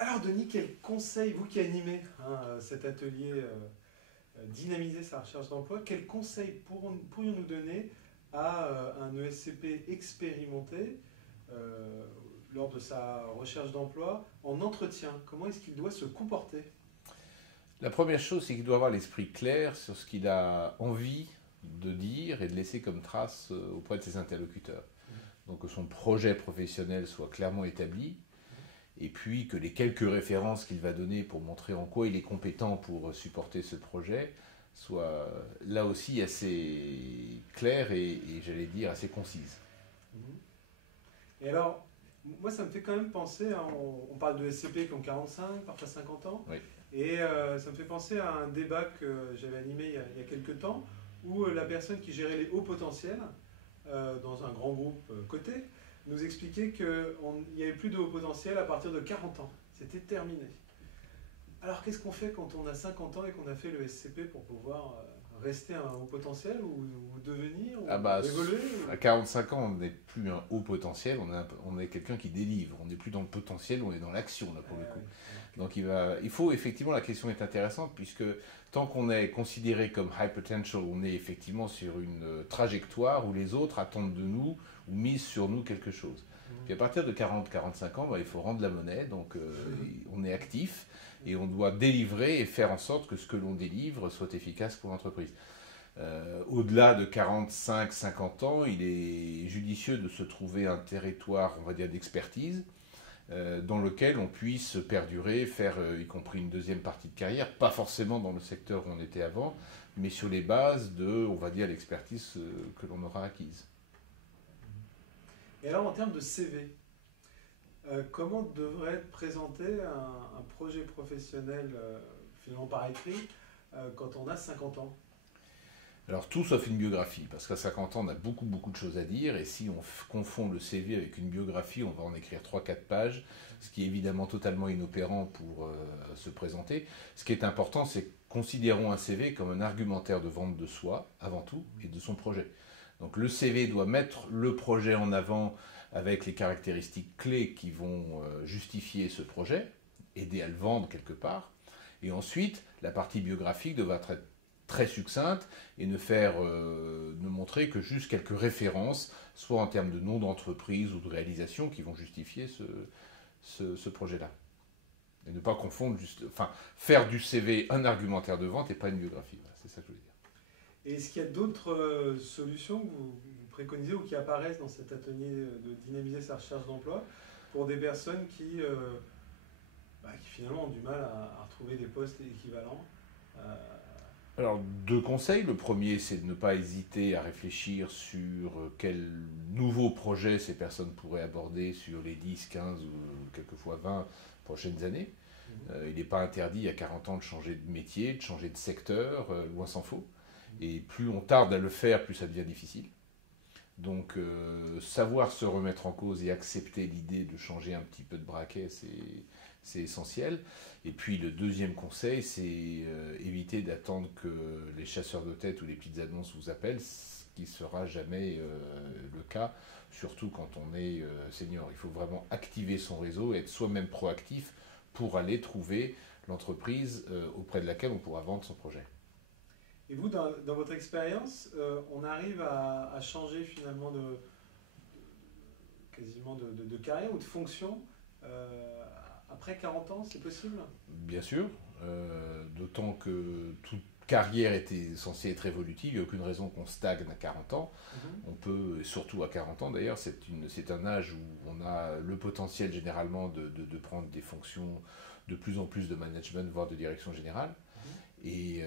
Alors Denis, quel conseil, vous qui animez cet atelier Dynamiser sa recherche d'emploi, quel conseil pourrions-nous donner à un ESCP expérimenté lors de sa recherche d'emploi en entretien? Comment est-ce qu'il doit se comporter? La première chose, c'est qu'il doit avoir l'esprit clair sur ce qu'il a envie de dire et de laisser comme trace auprès de ses interlocuteurs. Donc que son projet professionnel soit clairement établi, et puis que les quelques références qu'il va donner pour montrer en quoi il est compétent pour supporter ce projet soient là aussi assez claires et j'allais dire assez concises. Et alors, moi ça me fait quand même penser, on parle de SCP qui ont 45, parfois 50 ans, Oui. et ça me fait penser à un débat que j'avais animé il y a quelques temps, où la personne qui gérait les hauts potentiels, dans un grand groupe coté, nous expliquait qu'il n'y avait plus de haut potentiel à partir de 40 ans. C'était terminé. Alors qu'est-ce qu'on fait quand on a 50 ans et qu'on a fait le SCP pour pouvoir rester un haut potentiel ou devenir, ou évoluer À 45 ans, on n'est plus un haut potentiel, on est quelqu'un qui délivre. On n'est plus dans le potentiel, on est dans l'action là pour le coup. Oui. Donc il faut effectivement, la question est intéressante puisque tant qu'on est considéré comme high potential, on est effectivement sur une trajectoire où les autres attendent de nous ou misent sur nous quelque chose. Puis à partir de 40-45 ans, il faut rendre la monnaie, donc on est actif et on doit délivrer et faire en sorte que ce que l'on délivre soit efficace pour l'entreprise. Au-delà de 45-50 ans, il est judicieux de se trouver un territoire, on va dire, d'expertise dans lequel on puisse perdurer, faire y compris une deuxième partie de carrière, pas forcément dans le secteur où on était avant, mais sur les bases de, on va dire, l'expertise que l'on aura acquise. Et alors en termes de CV, comment devrait être présenté un projet professionnel finalement par écrit quand on a 50 ans? Alors tout sauf une biographie, parce qu'à 50 ans on a beaucoup de choses à dire, et si on confond le CV avec une biographie, on va en écrire 3-4 pages, ce qui est évidemment totalement inopérant pour se présenter. Ce qui est important, c'est considérons un CV comme un argumentaire de vente de soi, avant tout, et de son projet. Donc le CV doit mettre le projet en avant avec les caractéristiques clés qui vont justifier ce projet, aider à le vendre quelque part, et ensuite la partie biographique devra être très succincte et ne montrer que juste quelques références, soit en termes de nom d'entreprise ou de réalisation, qui vont justifier ce projet-là. Et ne pas confondre, faire du CV un argumentaire de vente et pas une biographie. Voilà, c'est ça que je voulais dire. Et est-ce qu'il y a d'autres solutions que vous préconisez ou qui apparaissent dans cet atelier de dynamiser sa recherche d'emploi pour des personnes qui finalement ont du mal à retrouver des postes équivalents Alors, deux conseils. Le premier, c'est de ne pas hésiter à réfléchir sur quel nouveau projet ces personnes pourraient aborder sur les 10, 15 ou quelquefois 20 prochaines années. Il n'est pas interdit à 40 ans de changer de métier, de changer de secteur, loin s'en faut. Et plus on tarde à le faire, plus ça devient difficile. Donc, savoir se remettre en cause et accepter l'idée de changer un petit peu de braquet, c'est essentiel. Et puis le deuxième conseil, c'est éviter d'attendre que les chasseurs de tête ou les petites annonces vous appellent, ce qui ne sera jamais le cas, surtout quand on est senior. Il faut vraiment activer son réseau et être soi-même proactif pour aller trouver l'entreprise auprès de laquelle on pourra vendre son projet. Et vous, dans votre expérience, on arrive à changer finalement quasiment de carrière ou de fonction après 40 ans, c'est possible? Bien sûr, d'autant que toute carrière était censée être évolutive, il n'y a aucune raison qu'on stagne à 40 ans. On peut, surtout à 40 ans d'ailleurs, c'est un âge où on a le potentiel généralement de prendre des fonctions de plus en plus de management, voire de direction générale. Et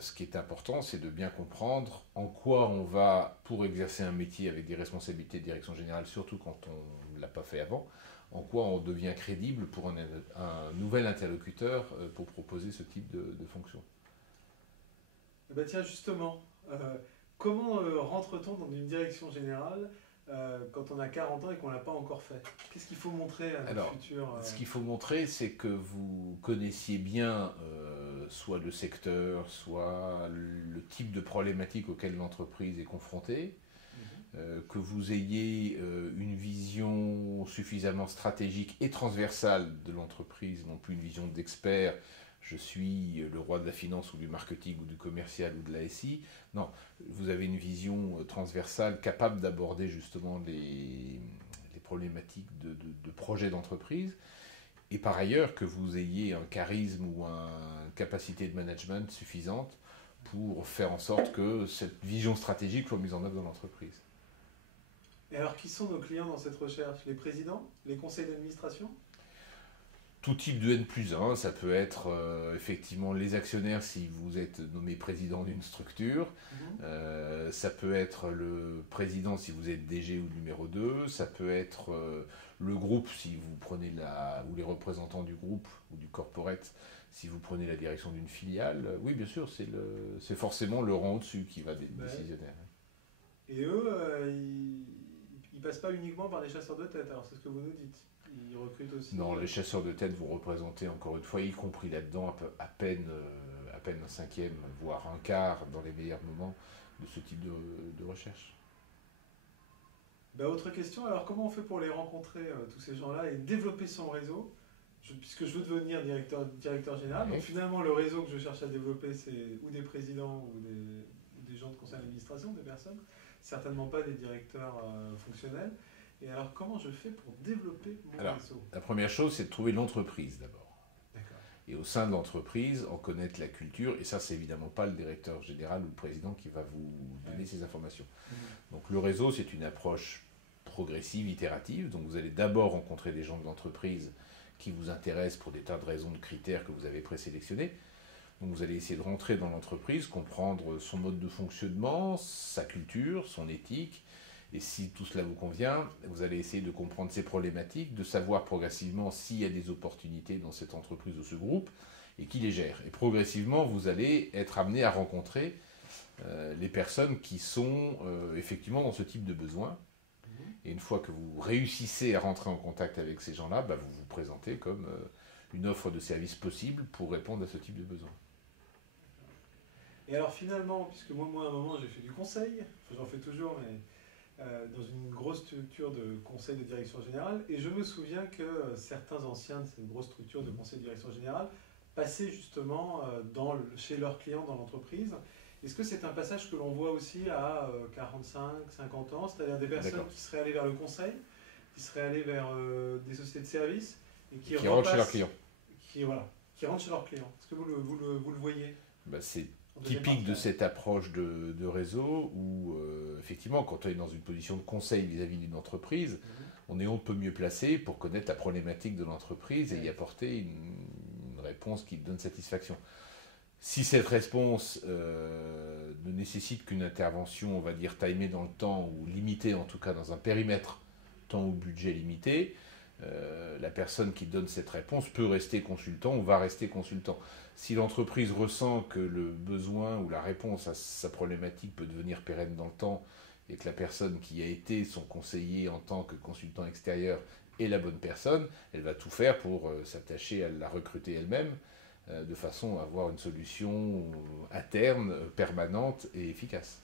ce qui est important, c'est de bien comprendre en quoi on va, pour exercer un métier avec des responsabilités de direction générale, surtout quand on ne l'a pas fait avant, en quoi on devient crédible pour un nouvel interlocuteur pour proposer ce type de fonction. Eh ben tiens, justement, comment rentre-t-on dans une direction générale quand on a 40 ans et qu'on ne l'a pas encore fait? Qu'est-ce qu'il faut montrer à notre futur Ce qu'il faut montrer, c'est que vous connaissiez bien soit le secteur, soit le type de problématique auquel l'entreprise est confrontée, que vous ayez une vision suffisamment stratégique et transversale de l'entreprise, non plus une vision d'expert, je suis le roi de la finance ou du marketing ou du commercial ou de la SI. Non, vous avez une vision transversale capable d'aborder justement les problématiques de projets d'entreprise. Et par ailleurs, que vous ayez un charisme ou une capacité de management suffisante pour faire en sorte que cette vision stratégique soit mise en œuvre dans l'entreprise. Et alors, qui sont nos clients dans cette recherche? Les présidents? Les conseils d'administration? Tout type de N+1, ça peut être effectivement les actionnaires si vous êtes nommé président d'une structure, ça peut être le président si vous êtes DG ou numéro 2, ça peut être le groupe si vous prenez ou les représentants du groupe ou du corporate si vous prenez la direction d'une filiale. Oui, bien sûr, c'est forcément le rang au-dessus qui va décisionnaire. Et eux, ils passent pas uniquement par des chasseurs de tête, alors c'est ce que vous nous dites. Ils recrutent aussi. Non, les chasseurs de tête vont représenter encore une fois, y compris là-dedans, à peine un cinquième, voire un quart dans les meilleurs moments de ce type de recherche. Autre question, alors comment on fait pour les rencontrer, tous ces gens-là, et développer son réseau, puisque je veux devenir directeur général, donc finalement le réseau que je cherche à développer, c'est ou des présidents ou des gens de conseil d'administration, des personnes, certainement pas des directeurs fonctionnels. Et alors, comment je fais pour développer mon réseau? La première chose, c'est de trouver l'entreprise d'abord. D'accord. Et au sein de l'entreprise, en connaître la culture. Et ça, c'est évidemment pas le directeur général ou le président qui va vous donner ces informations. Donc, le réseau, c'est une approche progressive, itérative. Donc, vous allez d'abord rencontrer des gens de l'entreprise qui vous intéressent pour des tas de raisons, de critères que vous avez présélectionnés. Donc, vous allez essayer de rentrer dans l'entreprise, comprendre son mode de fonctionnement, sa culture, son éthique. Et si tout cela vous convient, vous allez essayer de comprendre ces problématiques, de savoir progressivement s'il y a des opportunités dans cette entreprise ou ce groupe, et qui les gère. Et progressivement, vous allez être amené à rencontrer les personnes qui sont effectivement dans ce type de besoin. Et une fois que vous réussissez à rentrer en contact avec ces gens-là, vous vous présentez comme une offre de service possible pour répondre à ce type de besoin. Et alors finalement, puisque moi à un moment j'ai fait du conseil, j'en fais toujours, mais dans une grosse structure de conseil de direction générale, et je me souviens que certains anciens de cette grosse structure de conseil de direction générale passaient justement chez leurs clients dans l'entreprise. Est-ce que c'est un passage que l'on voit aussi à 45, 50 ans, c'est-à-dire des personnes qui seraient allées vers le conseil, qui seraient allées vers des sociétés de services, et qui rentrent chez leurs clients. Qui rentrent chez leurs clients. Est-ce que vous le voyez? C'est typique de cette approche de réseau où, effectivement, quand on est dans une position de conseil vis-à-vis d'une entreprise, on est un peu mieux placé pour connaître la problématique de l'entreprise et y apporter une réponse qui donne satisfaction. Si cette réponse ne nécessite qu'une intervention, on va dire, timée dans le temps ou limitée, en tout cas dans un périmètre temps ou budget limité, la personne qui donne cette réponse peut rester consultant ou va rester consultant. Si l'entreprise ressent que le besoin ou la réponse à sa problématique peut devenir pérenne dans le temps et que la personne qui a été son conseiller en tant que consultant extérieur est la bonne personne, elle va tout faire pour s'attacher à la recruter elle-même de façon à avoir une solution interne, permanente et efficace.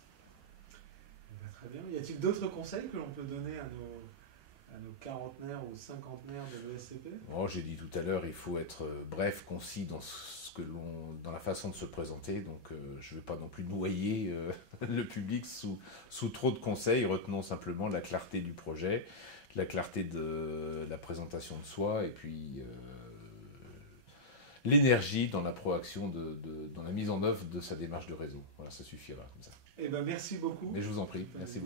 Très bien. Y a-t-il d'autres conseils que l'on peut donner à nos quarantenaires ou cinquantenaires de l'ESCP? J'ai dit tout à l'heure, il faut être bref, concis dans la façon de se présenter. Donc, je ne vais pas non plus noyer le public sous trop de conseils. Retenons simplement la clarté du projet, la clarté de la présentation de soi et puis l'énergie dans la proaction, dans la mise en œuvre de sa démarche de réseau. Voilà, ça suffira comme ça. Merci beaucoup. Mais je vous en prie, merci beaucoup.